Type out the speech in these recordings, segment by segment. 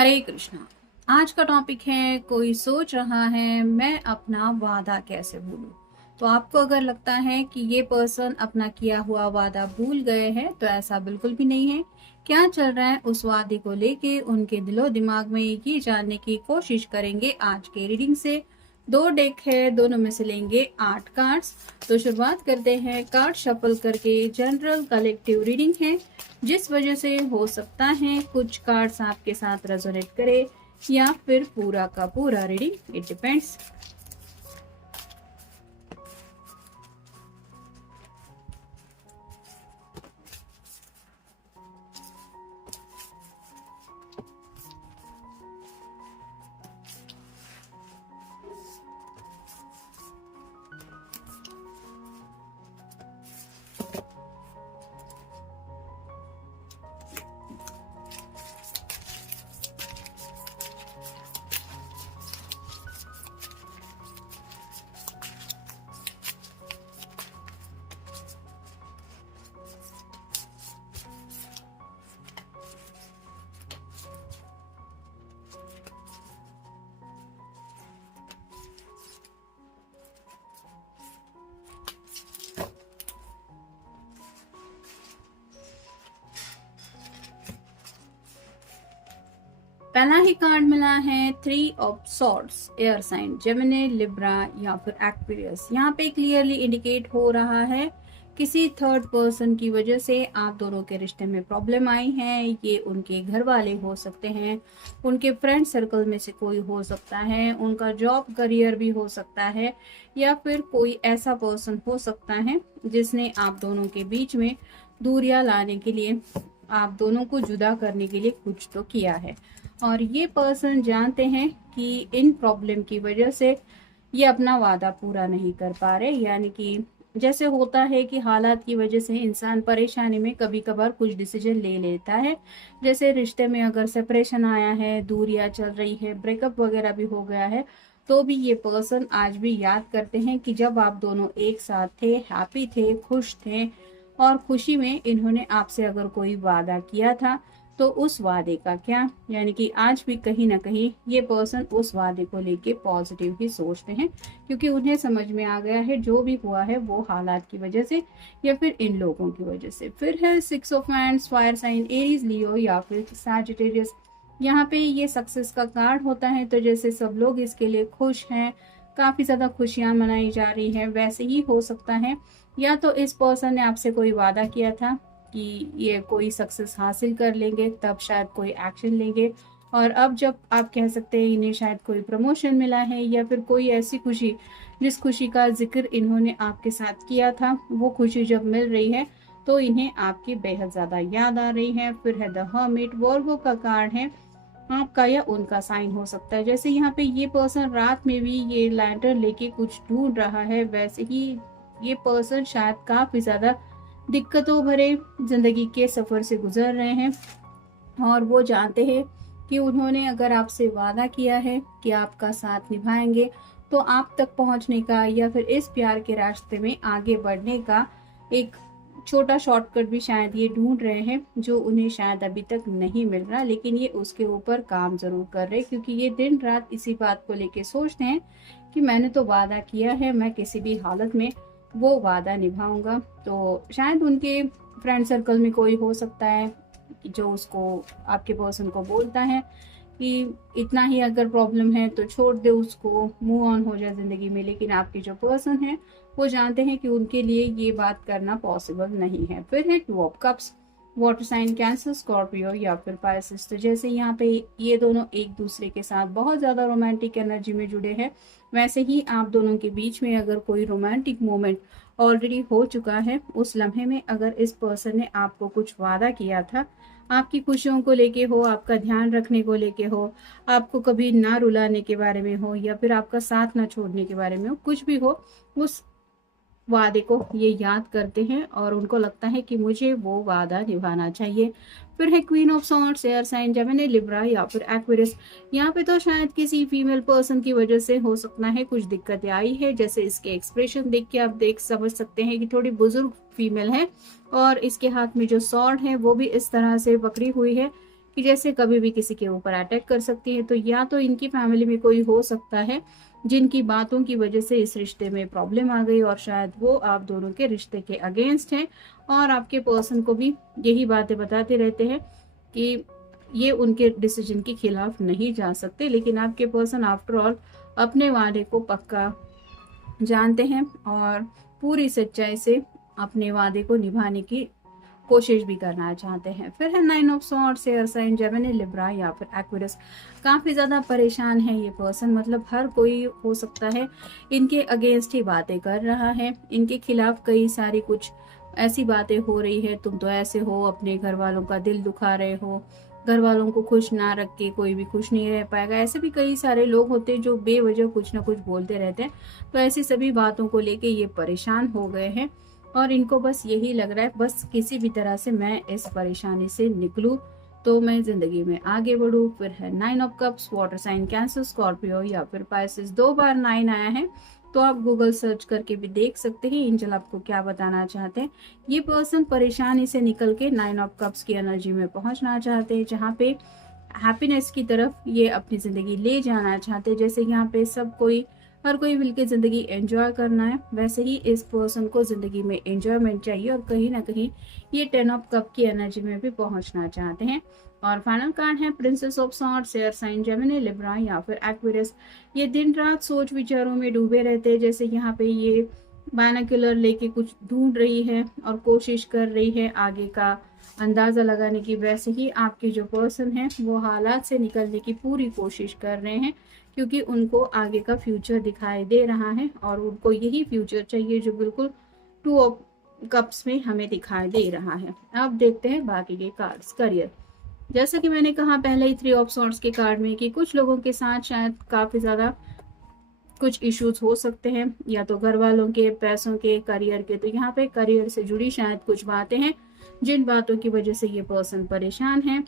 हरे कृष्णा। आज का टॉपिक है कोई सोच रहा है मैं अपना वादा कैसे भूलूं। तो आपको अगर लगता है कि ये पर्सन अपना किया हुआ वादा भूल गए हैं तो ऐसा बिल्कुल भी नहीं है। क्या चल रहा है उस वादे को लेके उनके दिलो दिमाग में ये जानने की कोशिश करेंगे आज के रीडिंग से। दो डेक है, दोनों में से लेंगे 8 कार्ड्स। तो शुरुआत करते हैं कार्ड शफल करके। जनरल कलेक्टिव रीडिंग है, जिस वजह से हो सकता है कुछ कार्ड्स आपके साथ रेजोनेट करे या फिर पूरा का पूरा रीडिंग, इट डिपेंड्स। पहला ही कार्ड मिला है 3 of swords, air sign Gemini, Libra या फिर एक्वेरियस। यहाँ पे क्लियरली इंडिकेट हो रहा है किसी थर्ड पर्सन की वजह से आप दोनों के रिश्ते में प्रॉब्लम आई है। ये उनके घर वाले हो सकते हैं, उनके फ्रेंड सर्कल में से कोई हो सकता है, उनका जॉब करियर भी हो सकता है, या फिर कोई ऐसा पर्सन हो सकता है जिसने आप दोनों के बीच में दूरियां लाने के लिए, आप दोनों को जुदा करने के लिए कुछ तो किया है। और ये पर्सन जानते हैं कि इन प्रॉब्लम की वजह से ये अपना वादा पूरा नहीं कर पा रहे। यानी कि जैसे होता है कि हालात की वजह से इंसान परेशानी में कभी कभार कुछ डिसीजन ले लेता है। जैसे रिश्ते में अगर सेपरेशन आया है, दूरियां चल रही है, ब्रेकअप वगैरह भी हो गया है, तो भी ये पर्सन आज भी याद करते हैं कि जब आप दोनों एक साथ थे, हैप्पी थे, खुश थे, और खुशी में इन्होंने आपसे अगर कोई वादा किया था तो उस वादे का क्या। यानी कि आज भी कहीं ना कहीं ये पर्सन उस वादे को लेके पॉजिटिव ही सोचते हैं, क्योंकि उन्हें समझ में आ गया है जो भी हुआ है वो हालात की वजह से या फिर इन लोगों की वजह से। फिर है 6 of hands, fire sign Aries, Leo या फिर सैजिटेरियस। यहाँ पे ये सक्सेस का कार्ड होता है, तो जैसे सब लोग इसके लिए खुश हैं, काफी ज्यादा खुशियां मनाई जा रही है, वैसे ही हो सकता है या तो इस पर्सन ने आपसे कोई वादा किया था कि ये कोई सक्सेस हासिल कर लेंगे, तब शायद कोई एक्शन लेंगे, और अब जब आप कह सकते हैं इन्हें शायद कोई प्रमोशन मिला है या फिर कोई ऐसी खुशी जिस खुशी का जिक्र इन्होंने आपके साथ किया था, वो खुशी जब मिल रही है तो इन्हें आपकी बेहद ज्यादा याद आ रही है। फिर है द हर्मिट, वर्गो का कार्ड है, आपका या उनका साइन हो सकता है। जैसे यहाँ पे ये पर्सन रात में भी ये लैंटर्न लेके कुछ ढूंढ रहा है, वैसे ही ये पर्सन शायद काफी ज्यादा दिक्कतों भरे जिंदगी के सफर से गुजर रहे हैं, और वो जानते हैं कि उन्होंने अगर आपसे वादा किया है कि आपका साथ निभाएंगे, तो आप तक पहुंचने का या फिर इस प्यार के रास्ते में आगे बढ़ने का एक छोटा शॉर्टकट भी शायद ये ढूंढ रहे हैं, जो उन्हें शायद अभी तक नहीं मिल रहा, लेकिन ये उसके ऊपर काम जरूर कर रहे हैं, क्योंकि ये दिन रात इसी बात को लेके सोचते हैं कि मैंने तो वादा किया है, मैं किसी भी हालत में वो वादा निभाऊंगा। तो शायद उनके फ्रेंड सर्कल में कोई हो सकता है जो उसको, आपके पर्सन को बोलता है कि इतना ही अगर प्रॉब्लम है तो छोड़ दे उसको, मूव ऑन हो जाए जिंदगी में, लेकिन आपके जो पर्सन है वो जानते हैं कि उनके लिए ये बात करना पॉसिबल नहीं है। फिर है 2 of cups, water sign Cancer, Scorpio या फिर पाइसेस। तो जैसे यहाँ पे ये दोनों एक दूसरे के साथ बहुत ज्यादा रोमांटिक एनर्जी में जुड़े हैं, वैसे ही आप दोनों के बीच में अगर कोई रोमांटिक मोमेंट ऑलरेडी हो चुका है, उस लम्हे में अगर इस पर्सन ने आपको कुछ वादा किया था, आपकी खुशियों को लेके हो, आपका ध्यान रखने को लेके हो, आपको कभी ना रुलाने के बारे में हो, या फिर आपका साथ ना छोड़ने के बारे में हो, कुछ भी हो, उस वादे को ये याद करते हैं और उनको लगता है कि मुझे वो वादा निभाना चाहिए। फिर है queen of swords, air sign Gemini, Libra या फिर एक्वेरियस। यहाँ पे तो शायद किसी फीमेल पर्सन की वजह से हो सकता है कुछ दिक्कतें आई है। जैसे इसके एक्सप्रेशन देख के आप समझ सकते हैं कि थोड़ी बुजुर्ग फीमेल है, और इसके हाथ में जो सॉर्ड है वो भी इस तरह से पकड़ी हुई है, कि जैसे कभी भी किसी के ऊपर अटैक कर सकती है। तो या तो इनकी फैमिली में कोई हो सकता है जिनकी बातों की वजह से इस रिश्ते में प्रॉब्लम आ गई और शायद वो आप दोनों के रिश्ते के अगेंस्ट हैं और आपके पर्सन को भी यही बातें बताते रहते हैं कि ये उनके डिसीजन के खिलाफ नहीं जा सकते। लेकिन आपके पर्सन आफ्टर ऑल अपने वादे को पक्का जानते हैं और पूरी सच्चाई से अपने वादे को निभाने की कोशिश भी करना चाहते हैं। फिर है 9 of swords, air sign, Gemini, Libra या फिर एक्वेरियस। काफी ज्यादा परेशान है ये पर्सन, मतलब हर कोई हो सकता है इनके अगेंस्ट ही बातें कर रहा है, इनके खिलाफ कई सारी कुछ ऐसी बातें हो रही है, तुम तो ऐसे हो, अपने घर वालों का दिल दुखा रहे हो, घर वालों को खुश ना रख के कोई भी खुश नहीं रह पाएगा। ऐसे भी कई सारे लोग होते हैं जो बेवजह कुछ ना कुछ बोलते रहते हैं। तो ऐसी सभी बातों को लेके ये परेशान हो गए हैं और इनको बस यही लग रहा है, बस किसी भी तरह से मैं इस परेशानी से निकलूं तो मैं जिंदगी में आगे बढ़ूं। फिर है 9 of cups, water sign, Cancer, Scorpio या फिर पाइसेस। 2 बार 9 आया है तो आप गूगल सर्च करके भी देख सकते हैं एंजल आपको क्या बताना चाहते हैं। ये पर्सन परेशानी से निकल के 9 ऑफ कप्स की एनर्जी में पहुंचना चाहते हैं, जहाँ पे हैप्पीनेस की तरफ ये अपनी जिंदगी ले जाना चाहते हैं। जैसे यहाँ पे सब कोई, हर कोई मिलकर जिंदगी एंजॉय करना है, वैसे ही इस पर्सन को जिंदगी में एंजॉयमेंट चाहिए और कहीं ना कहीं ये 10 ऑफ कप की एनर्जी में भी पहुंचना चाहते हैं। और फाइनल कार्ड है princess of swords, air sign, Gemini, Libra या फिर एक्वेरियस। ये दिन रात सोच विचारों में डूबे रहते हैं। जैसे यहाँ पे ये बायनोक्यूलर लेके कुछ ढूंढ रही है और कोशिश कर रही है आगे का अंदाजा लगाने की, वैसे ही आपके जो पर्सन है वो हालात से निकलने की पूरी कोशिश कर रहे हैं, क्योंकि उनको आगे का फ्यूचर दिखाई दे रहा है और उनको यही फ्यूचर चाहिए जो बिल्कुल 2 ऑफ कप्स में हमें दिखाई दे रहा है। अब देखते हैं बाकी के कार्ड्स। करियर, जैसा कि मैंने कहा पहले ही 3 ऑफ सॉर्ड्स के कार्ड में कि कुछ लोगों के साथ शायद काफी ज्यादा कुछ इश्यूज हो सकते हैं, या तो घर वालों के, पैसों के, करियर के। तो यहाँ पे करियर से जुड़ी शायद कुछ बातें हैं जिन बातों की वजह से ये पर्सन परेशान है।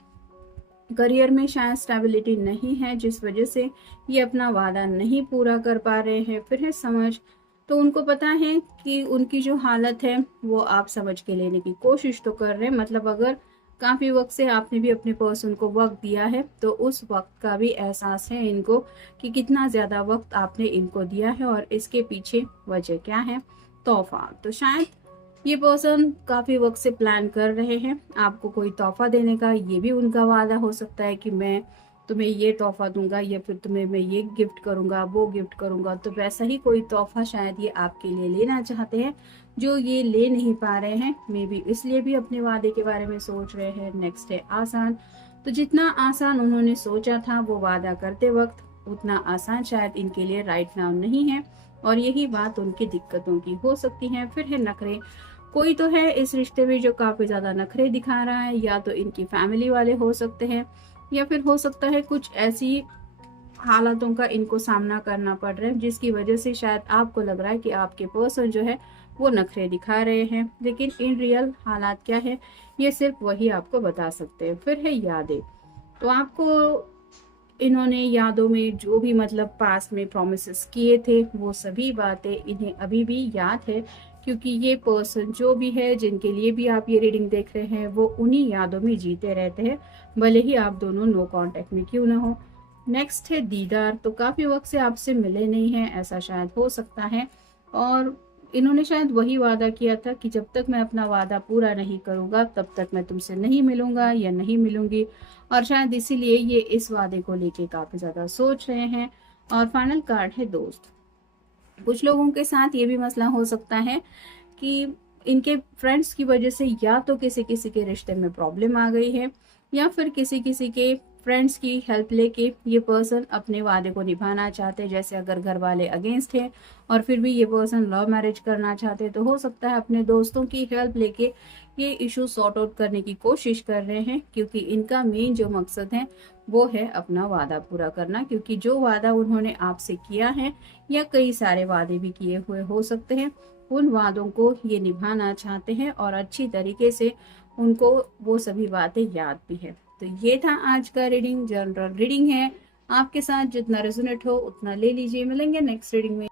करियर में शायद स्टेबिलिटी नहीं है जिस वजह से ये अपना वादा नहीं पूरा कर पा रहे हैं। फिर है समझ, तो उनको पता है कि उनकी जो हालत है वो आप समझ के लेने की कोशिश तो कर रहे हैं। मतलब अगर काफी वक्त से आपने भी अपने पर्सन को वक्त दिया है तो उस वक्त का भी एहसास है इनको कि कितना ज्यादा वक्त आपने इनको दिया है और इसके पीछे वजह क्या है। तोहफा, तो शायद ये पर्सन काफी वक्त से प्लान कर रहे हैं आपको कोई तोहफा देने का। ये भी उनका वादा हो सकता है कि मैं तुम्हें ये तोहफा दूंगा या फिर तुम्हें मैं ये गिफ्ट करूंगा, वो गिफ्ट करूंगा। तो वैसा ही कोई तोहफा शायद ये आपके लिए लेना चाहते हैं जो ये ले नहीं पा रहे हैं, मे बी इसलिए भी अपने वादे के बारे में सोच रहे हैं। नेक्स्ट है आसान, तो जितना आसान उन्होंने सोचा था वो वादा करते वक्त उतना आसान शायद इनके लिए राइट नाउ नहीं है और यही बात उनकी दिक्कतों की हो सकती है। फिर है नखरे, कोई तो है इस रिश्ते में जो काफी ज्यादा नखरे दिखा रहा है, या तो इनकी फैमिली वाले हो सकते हैं या फिर हो सकता है कुछ ऐसी हालातों का इनको सामना करना पड़ रहा है जिसकी वजह से शायद आपको लग रहा है कि आपके पर्सन जो है वो नखरे दिखा रहे हैं, लेकिन इन रियल हालात क्या है ये सिर्फ वही आपको बता सकते हैं। फिर है यादें, तो आपको इन्होंने यादों में जो भी मतलब पास्ट में प्रॉमिसेस किए थे वो सभी बातें इन्हें अभी भी याद है, क्योंकि ये पर्सन जो भी है जिनके लिए भी आप ये रीडिंग देख रहे हैं वो उन्हीं यादों में जीते रहते हैं, भले ही आप दोनों नो कांटेक्ट में क्यों ना हो। नेक्स्ट है दीदार, तो काफी वक्त से आपसे मिले नहीं हैं ऐसा शायद हो सकता है और इन्होंने शायद वही वादा किया था कि जब तक मैं अपना वादा पूरा नहीं करूंगा तब तक मैं तुमसे नहीं मिलूंगा या नहीं मिलूंगी, और शायद इसीलिए ये इस वादे को लेके काफी ज्यादा सोच रहे हैं। और फाइनल कार्ड है दोस्त, कुछ लोगों के साथ ये भी मसला हो सकता है कि इनके फ्रेंड्स की वजह से या तो किसी किसी के रिश्ते में प्रॉब्लम आ गई है या फिर किसी किसी के फ्रेंड्स की हेल्प लेके ये पर्सन अपने वादे को निभाना चाहते हैं। जैसे अगर घर वाले अगेंस्ट हैं और फिर भी ये पर्सन लव मैरिज करना चाहते हैं तो हो सकता है अपने दोस्तों की हेल्प लेके ये इशू सॉर्ट आउट करने की कोशिश कर रहे हैं, क्योंकि इनका मेन जो मकसद है वो है अपना वादा पूरा करना। क्योंकि जो वादा उन्होंने आपसे किया है या कई सारे वादे भी किए हुए हो सकते हैं, उन वादों को ये निभाना चाहते हैं और अच्छी तरीके से उनको वो सभी बातें याद भी है। तो ये था आज का रीडिंग, जनरल रीडिंग है, आपके साथ जितना रेजोनेट हो उतना ले लीजिए। मिलेंगे नेक्स्ट रीडिंग में।